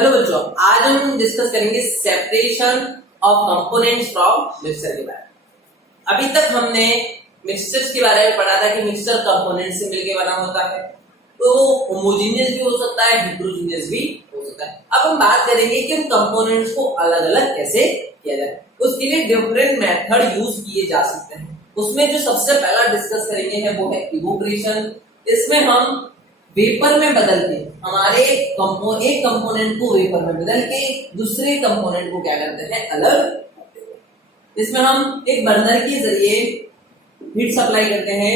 Hello बच्चों, आज हम डिस्कस करेंगे separation of components from mixture के बारे में। अभी तक हमने मिक्सचर्स के बारे में पढ़ा था कि मिक्सचर कंपोनेंट से मिलकर बना होता है, तो होमोजेनियस भी हो सकता है, हेटेरोजेनियस भी हो सकता है। अब हम बात करेंगे कि उन कंपोनेंट्स को अलग अलग कैसे किया जाए। उसके लिए डिफरेंट मेथड यूज किए जा सकते हैं। उसमें जो सबसे पहला डिस्कस करेंगे है वो है इवोपरेशन। इसमें हम वेपर में बदल के हमारे एक कंपोनेंट को वेपर में बदल के दूसरे कंपोनेंट को क्या करते हैं, अलग करते हैं। इसमें हम एक बर्नर के जरिए हीट सप्लाई करते हैं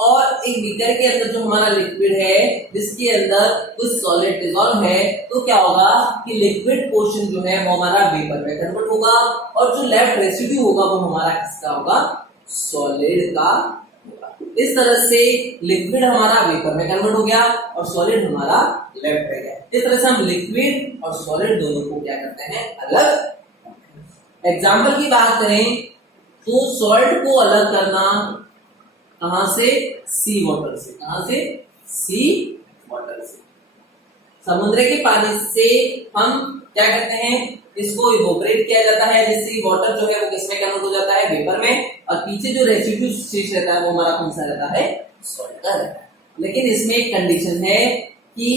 और एक बीकर के अंदर जो हमारा लिक्विड है जिसके अंदर कुछ सॉलिड डिसॉल्व है, तो क्या होगा कि लिक्विड पोर्शन जो है वो हमारा वेपर में कन्वर्ट होगा और जो लेफ्ट रेसिड्यू होगा वो हमारा किसका होगा, सॉलिड का होगा। इस तरह से लिक्विड हमारा वेपर में कन्वर्ट हो गया और सॉलिड हमारा लेफ्ट रह गया। इस तरह से हम लिक्विड और सॉलिड दोनों को क्या करते हैं, अलग। एग्जाम्पल की बात करें तो सॉल्ट को अलग करना कहां से, सी वाटर से। कहां से, सी वाटर से। समुद्र के पानी से हम क्या करते हैं, इसको इवोपरेट किया जाता है जिससे वाटर जो है वो किसमें कन्वर्ट हो जाता है, वेपर में, और पीछे जो रेसिड्यू शेष रहता है वो हमारा कौन सा रहता है, सॉल्ट का रहता है। लेकिन इसमें एक कंडीशन है कि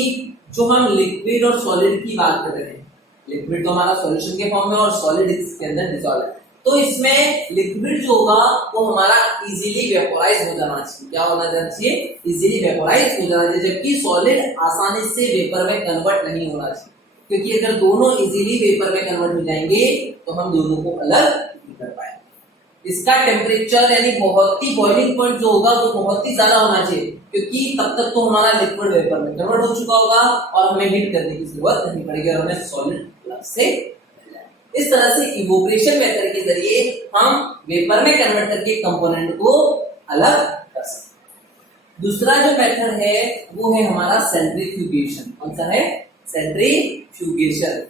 जो हम लिक्विड और सॉलिड की बात कर रहे हैं, लिक्विड तो हमारा सॉल्यूशन के फॉर्म में और सॉलिड इसके अंदर डिसॉल्व है, तो इसमें लिक्विड जो होगा वो हमारा इजीली वेपोराइज हो जाना चाहिए। क्या होना चाहिए, इजीली वेपोराइज हो जाना चाहिए, जबकि सॉलिड आसानी से वेपर में कन्वर्ट नहीं होना चाहिए, क्योंकि अगर दोनों इजीली वेपर में कन्वर्ट हो जाएंगे तो हम दोनों को अलग नहीं कर पाएंगे। इसका टेम्परेचर यानी बहुत ही बॉइलिंग पॉइंट जो होगा वो बहुत ही ज्यादा होना चाहिए, क्योंकि तब तक तो हमारा लिक्विड वेपर में कन्वर्ट हो चुका होगा और हमें हीट करने की जरूरत नहीं पड़ेगी और हमें सॉलिड अलग से। इस तरह से इवोपरेशन मेथड के जरिए हम वेपर में कन्वर्ट करके कंपोनेंट को अलग कर सकते हैं। दूसरा जो मेथड है वो है हमारा सेंट्रीफ्यूगेशन। कौन सा है, सेंट्रीफ्यूगेशन।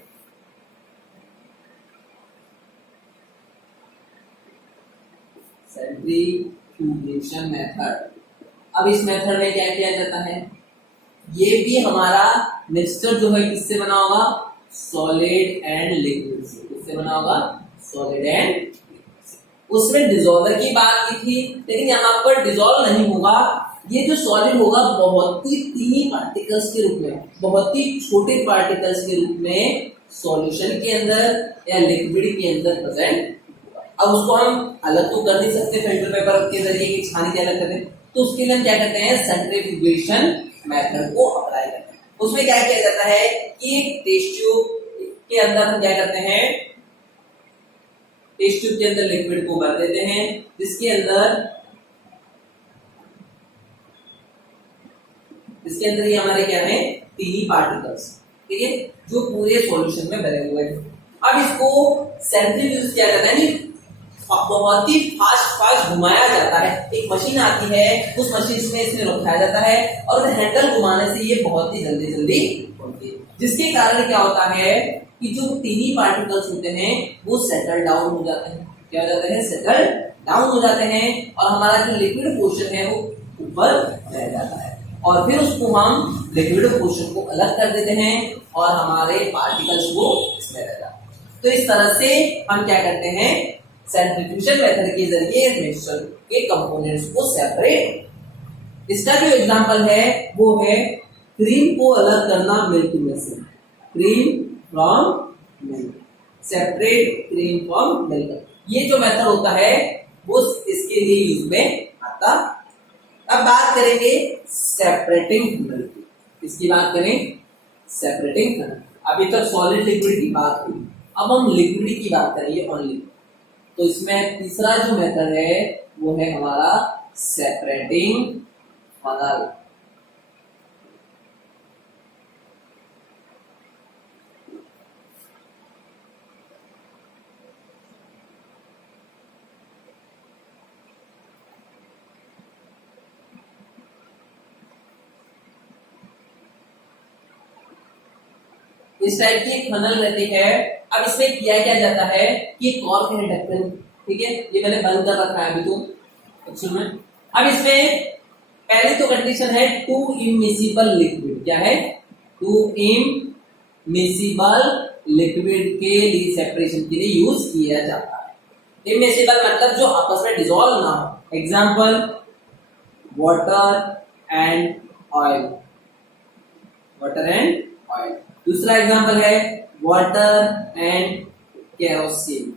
Centrifugation method. अब इस मेथड में क्या किया जाता है, ये भी हमारा मिक्सचर जो है किससे बना होगा, सॉलिड एंड लिक्विड से। किससे बना होगा, सॉलिड एंड। उसमें डिसॉल्वर की बात की थी, लेकिन यहाँ पर डिसॉल्व नहीं होगा। ये जो सॉलिड होगा बहुत ही टीनी पार्टिकल्स के रूप में, बहुत ही छोटे पार्टिकल्स के रूप में सॉल्यूशन के अंदर या लिक्विड के अंदर प्रेजेंट। अब उसको हम अलग तो कर नहीं सकते फिल्टर पेपर के जरिए कि छान के अलग करें, तो उसके लिए हम क्या करते हैं, सेंट्रीफ्यूगेशन मेथड को अप्लाई करते हैं। उसमें क्या किया जाता है कि एक टेस्ट ट्यूब के अंदर हम क्या करते हैं, टेस्ट ट्यूब के अंदर लिक्विड को भर देते हैं, जिसके अंदर ये हमारे क्या है, टीनी पार्टिकल्स, ठीक है, जो पूरे सॉल्यूशन में भरे हुए हैं। अब इसको सेंट्रीफ्यूज किया जाता है, बहुत ही फास्ट घुमाया जाता है। एक मशीन आती है, उस मशीन में इसमें रखाया जाता है और हैंडल घुमाने से ये बहुत ही जल्दी होती है, जिसके कारण क्या होता है कि जो टीनी पार्टिकल्स होते हैं वो सेटल डाउन हो जाते हैं। क्या हो जाते हैं, सेटल डाउन हो जाते हैं और हमारा जो लिक्विड पोर्शन है वो ऊपर रह जाता है, और फिर उसको हम लिक्विड पोर्शन को अलग कर देते हैं और हमारे पार्टिकल्स वो इसमें रह जाते हैं। तो इस तरह से हम क्या करते हैं, सेंट्रीफ्यूगेशन मेथड के जरिए मिक्सचर के कंपोनेंट्स को सेपरेट। इसका जो एग्जांपल है वो है क्रीम को अलग करना मिल्क में से। Cream from milk, separate cream from milk. ये जो मेथड होता है वो इसके लिए यूज में आता। अब बात करेंगे सेपरेटिंग मिल्क। इसकी बात करें, सेपरेटिंग। अभी तक सॉलिड लिक्विड की बात हुई, अब हम लिक्विड की बात करेंगे ओनली। तो इसमें तीसरा जो मेथड है वो है हमारा सेपरेटिंग फनल। इस टाइप की एक फनल रहती है। अब इसमें किया क्या जाता है कि कॉर्क है, ढक्कन, ठीक है, ये मैंने बंद कर रखा है अभी तो एक्चुअल में। अब इसमें पहली तो कंडीशन है टू इमिसिबल लिक्विड। क्या है, टू मिसिबल लिक्विड के लिए सेपरेशन के लिए यूज किया जाता है। इमिसिबल मतलब जो आपस में डिसॉल्व ना हो। Example water and oil, water and oil. दूसरा एग्जांपल है वाटर एंड केरोसिन,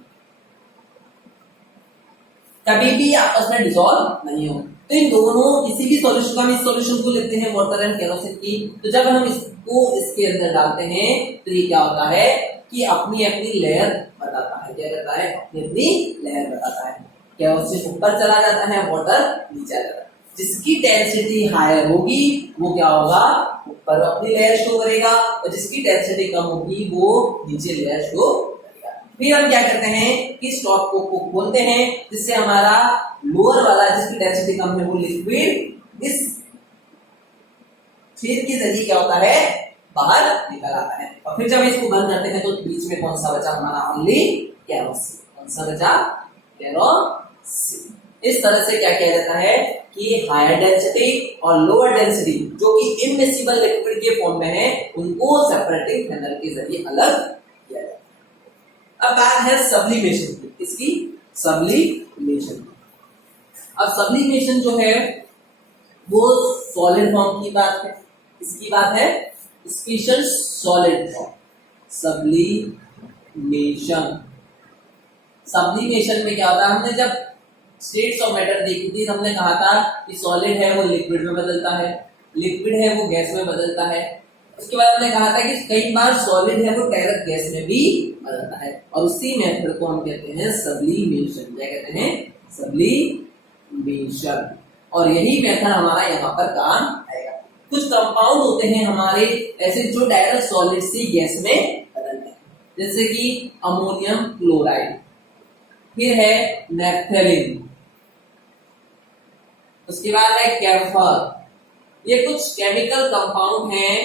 कभी भी आपस में डिसॉल्व नहीं हो। तो इन दोनों किसी भी सॉल्यूशन का हम इस सॉल्यूशन को लेते हैं वाटर एंड केरोसिन की, तो जब हम इसको इसके अंदर डालते हैं तो ये क्या होता है कि अपनी अपनी लेयर बताता है। क्या करता है? अपनी अपनी लेयर बताता है। केरोसिन ऊपर चला जाता है, वाटर नीचे आ जाता है। जिसकी डेंसिटी हायर होगी वो क्या होगा? ऊपर अपनी लेयर शो करेगा, और जिसकी डेंसिटी कम होगी वो नीचे लेयर शो करेगा। फिर हम क्या करते हैं कि स्टॉप को खोलते हैं, जिससे हमारा लोअर वाला जिसकी डेंसिटी कम है वो लिक्विड इस छेद के जरिए क्या होता है? बाहर निकल आता है। और फिर जब इसको बंद करते हैं तो बीच में कौन सा बचा हमारा? Only kerosene. कौन सा बचा? केरोसिन। इस तरह से क्या किया जाता है कि हायर डेंसिटी और लोअर डेंसिटी जो कि इमिसिबल लिक्विड के फॉर्म में है उनको सेपरेटिंग फैनल के जरिए अलग किया जाता है। अब बात है सब्लिमेशन की। इसकी सब्लिमेशन। अब सब्लिमेशन जो है वो सॉलिड फॉर्म की बात है। इसकी बात है special solid form. Sublimation. Sublimation में क्या होता है? हमने जब स्टेट्स ऑफ मैटर देखी थी, हमने कहा था कि सॉलिड है वो लिक्विड में बदलता है, लिक्विड है वो गैस में बदलता है। उसके बाद हमने कहा था कि कई बार सॉलिड है वो डायरेक्ट गैस में भी बदलता है, और उसी मेथड को हम कहते हैं सब्लिमेशन। क्या कहते हैं? सब्लिमेशन। और यही मेथड हमारा यहाँ पर काम आएगा। कुछ कंपाउंड होते हैं हमारे ऐसे जो डायरेक्ट सॉलिड से गैस में बदलते हैं, जैसे कि अमोनियम क्लोराइड, फिर है नेफ्थेलिन, उसके बाद है कैम्फर। ये कुछ केमिकल कंपाउंड हैं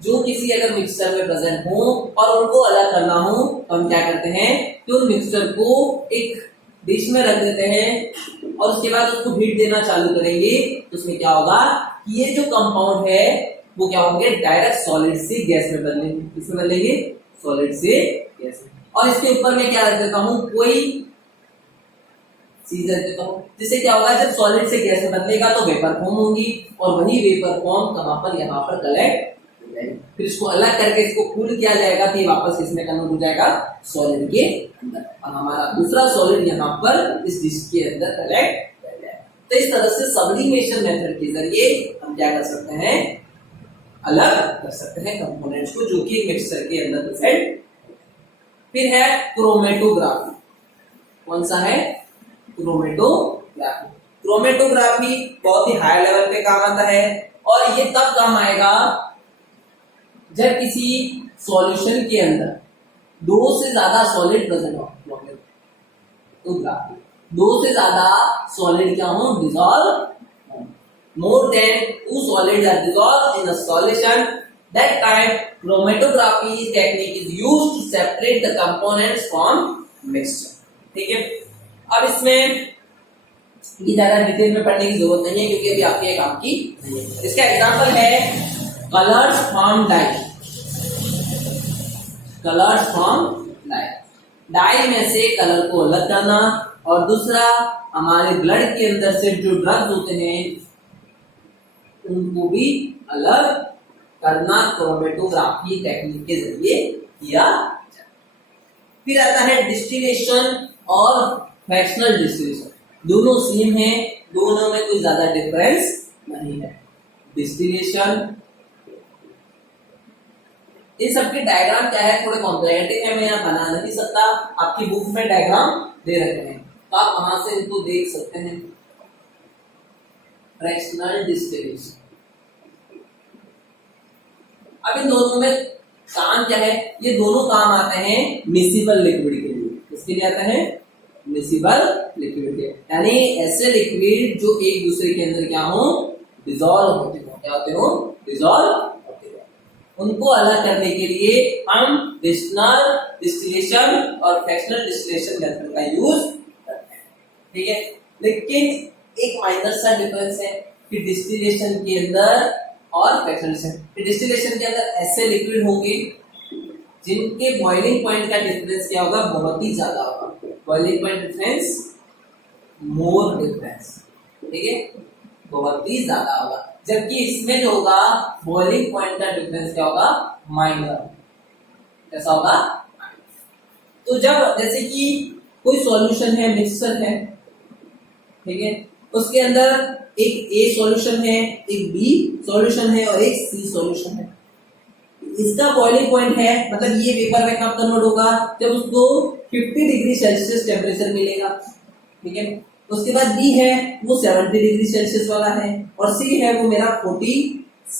जो किसी अगर मिक्सचर में प्रेजेंट हो और उनको अलग करना हो तो हम क्या करते हैं कि उन मिक्सचर को एक डिश में रख देते हैं और उसके बाद उसको हीट देना चालू करेंगे। तो उसमें क्या होगा कि ये जो कंपाउंड है वो क्या होंगे? डायरेक्ट सॉलिड से गैस में बदलेंगे। किसमें बदलेंगे? सॉलिड से गैस में। और इसके ऊपर मैं क्या रख देता हूँ? कोई चीज रख देता हूँ, जिससे क्या होगा? जब सॉलिड से गैस में बदलेगा तो वेपर फॉर्म होगी, और वही वेपर फॉर्म कहां पर? यहाँ पर कलेक्ट हो जाएगी। फिर इसको अलग करके इसको कूल किया जाएगा तो ये वापस किसमें कन्वर्ट हो जाएगा? सॉलिड के अंदर, और हमारा दूसरा सॉलिड यहाँ पर इस डिश के अंदर कलेक्ट हो जाएगा। तो इस तरह से सब्लिमेशन मेथड के जरिए हम क्या कर सकते हैं? अलग कर सकते हैं कंपोनेंट्स को जो कि मिक्सचर के अंदर प्रेजेंट। फिर है क्रोमेटोग्राफी। कौन सा है? क्रोमेटोग्राफी। क्रोमेटोग्राफी बहुत ही हाई लेवल पे काम आता है, और ये तब काम आएगा जब किसी सॉल्यूशन के अंदर दो से ज्यादा सॉलिड प्रेजेंट हो। क्रोमेटोग्राफी, दो से ज्यादा सॉलिड क्या हो? Dissolve. More than two solids are dissolve in a solution, that time chromatography technique is used to separate the components from mixture। ठीक है, अब इसमें ये ज्यादा डिटेल में पढ़ने की जरूरत नहीं है क्योंकि अभी आपके काम की नहीं है। इसका एग्जांपल है colours from dye. Colours from dye, dye में से कलर को अलग करना, और दूसरा हमारे ब्लड के अंदर से जो ड्रग्स होते हैं उनको भी अलग करना क्रोमेटोग्राफी टेक्निक के जरिए किया जाता है। फिर आता है डिस्टिलेशन और फ्रैक्शनल डिस्टिलेशन। दोनों सेम है, दोनों में कोई ज्यादा डिफरेंस नहीं है। डिस्टिलेशन, इन सबके डायग्राम क्या है? थोड़े कॉम्प्लिकेटेड है, मैं यहाँ बना नहीं सकता। आपकी बुक में डायग्राम दे रखे हैं तो आप वहां से इनको देख सकते हैं। फ्रैक्शनल डिस्टिलेशन, अब इन दोनों में काम क्या है? ये दोनों काम आते हैं मिसिबल लिक्विड के लिए। किसके लिए आता है? मिसिबल लिक्विड के, यानी ऐसे लिक्विड जो एक दूसरे के अंदर क्या हो? डिसॉल्व होते हो। क्या होते हो? डिसॉल्व होते हो। उनको अलग करने के लिए हम डिस्टिलेशन डिस्टिलेशन और फ्रैक्शनल डिस्टिलेशन मेथड का यूज करते हैं। ठीक है, लेकिन एक माइनर सा डिफरेंस है कि डिस्टिलेशन के अंदर और फ्रैक्शनल डिस्टिलेशन के अंदर ऐसे लिक्विड होंगे जिनके बॉइलिंग पॉइंट का डिफरेंस क्या होगा, बहुत ही ज्यादा होगा। Boiling point difference more difference, ठीक है, बहुत ही ज्यादा होगा। जबकि इसमें जो होगा बॉइलिंग पॉइंट का डिफरेंस क्या होगा, माइनर। कैसा होगा, तो जब जैसे कि कोई सॉल्यूशन है, मिक्सचर है, ठीक है, उसके अंदर एक ए सॉल्यूशन है, एक बी सॉल्यूशन है और एक सी सॉल्यूशन है। इसका बॉइलिंग पॉइंट है, मतलब ये वेपर में कब कन्वर्ट होगा, जब उसको 50 डिग्री सेल्सियस टेम्परेचर मिलेगा, ठीक है। उसके बाद बी है वो 70 डिग्री सेल्सियस वाला है और सी है वो मेरा 40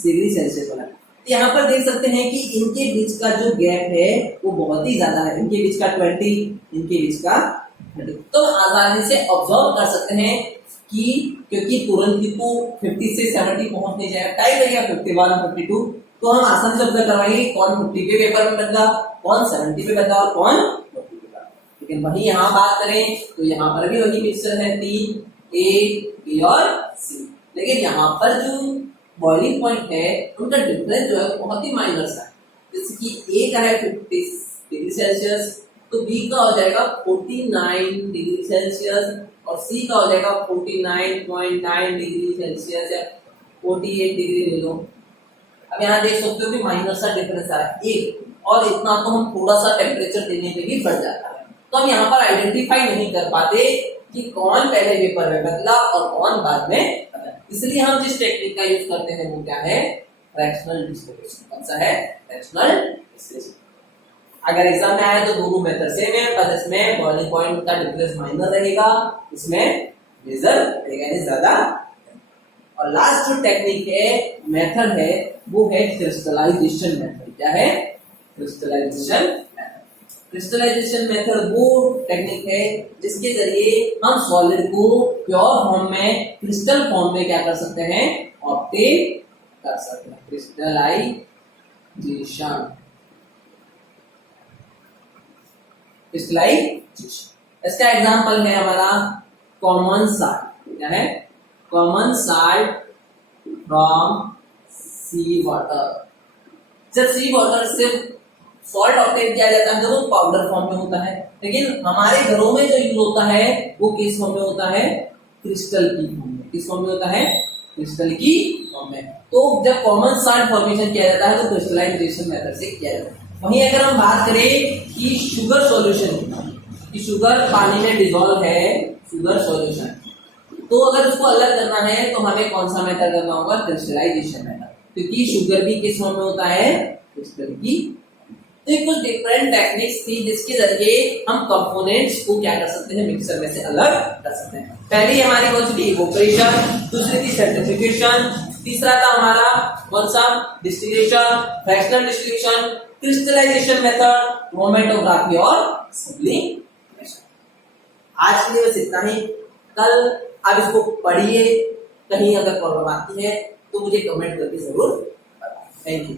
डिग्री सेल्सियस वाला है। यहाँ पर देख सकते हैं कि इनके बीच का जो गैप है वो बहुत ही ज्यादा है, इनके बीच का 20, इनके बीच का 30। तो आसानी से ऑब्जर्व कर सकते हैं कि क्योंकि तुरंत ही तो 50 से 70 पहुंच नहीं जाएगा, टाइम लगेगा 51 और 52, तो हम आसानी से ऑब्जर्व करवाएंगे कौन 50 पे पेपर में बदला, कौन 70 पे बदला और कौन 40 पे बदला। लेकिन वही यहाँ बात करें तो यहाँ पर भी वही मिक्सचर है, 3 ए, बी और सी, लेकिन यहाँ पर जो बॉइलिंग पॉइंट है उनका डिफरेंस जो है बहुत ही माइनर सा है। जैसे कि ए का है 50 डिग्री सेल्सियस, तो बी का हो जाएगा 49 डिग्री सेल्सियस और सी का हो जाएगा 49.9 डिग्री सेल्सियस या 48 डिग्री ले लो। अब यहाँ देख सकते हो कि माइनर सा डिफरेंस आ रहा है एक, और इतना तो हम थोड़ा सा टेम्परेचर देने पे भी बढ़ जाता है। तो हम यहाँ पर आइडेंटिफाई नहीं कर पाते कि कौन पहले वेपर में बदला और कौन बाद में बदला। इसलिए हम जिस टेक्निक का यूज करते हैं वो क्या है, फ्रैक्शनल डिस्टिलेशन। कौन सा है, फ्रैक्शनल डिस्टिलेशन। अगर एग्जाम में आए तो दोनों मेथड सेम है, पर इसमें बॉइलिंग पॉइंट का डिफरेंस माइनर रहेगा, इसमें मेजर रहेगा, यानी ज्यादा। और लास्ट जो टेक्निक है, मेथड है, वो है क्रिस्टलाइजेशन मेथड। क्या है, क्रिस्टलाइजेशन मेथड। क्रिस्टलाइजेशन मेथड वो टेक्निक है जिसके जरिए हम सॉलिड को प्योर फॉर्म में, क्रिस्टल फॉर्म में क्या कर सकते हैं, ऑब्टेन कर सकते हैं। Crystallisation, crystallisation. इसका एग्जांपल है हमारा कॉमन साल्ट। क्या है, common salt from sea water. जब सी वाटर से सॉल्ट ऑब्टेन किया जाता है तो वो पाउडर फॉर्म में होता है, लेकिन हमारे घरों में जो यूज होता है वो किस फॉर्म में होता है, क्रिस्टल की फॉर्म में। किस फॉर्म में होता है, क्रिस्टल की फॉर्म में। तो जब कॉमन साल्ट फॉर्मेशन किया जाता है तो क्रिस्टलाइजेशन मेथड से किया जाता है। वहीं अगर हम बात करें कि शुगर सॉल्यूशन की, शुगर पानी में डिसॉल्व है, शुगर सॉल्यूशन, तो अगर उसको अलग करना है तो हमें कौन सा मेथड करना होगा, क्रिस्टलाइजेशन मेथड, क्योंकि शुगर भी किस फॉर्म में होता है, क्रिस्टल की। तो ये कुछ डिफरेंट टेक्निक्स थी जिसके जरिए हम कंपोनेंट्स को क्या कर सकते हैं, मिक्सर में से अलग कर सकते हैं। पहली हमारी कौन सी थी, इवोपरेशन, दूसरी थी सेंट्रिफिकेशन, तीसरा था हमारा कौन सा, distillation, fractional distillation, crystallisation method, chromatography और सब्लिमेशन। आज के लिए बस इतना ही। कल आप इसको पढ़िए, कहीं अगर प्रॉब्लम आती है तो मुझे कमेंट करके जरूर बताएं। Thank you.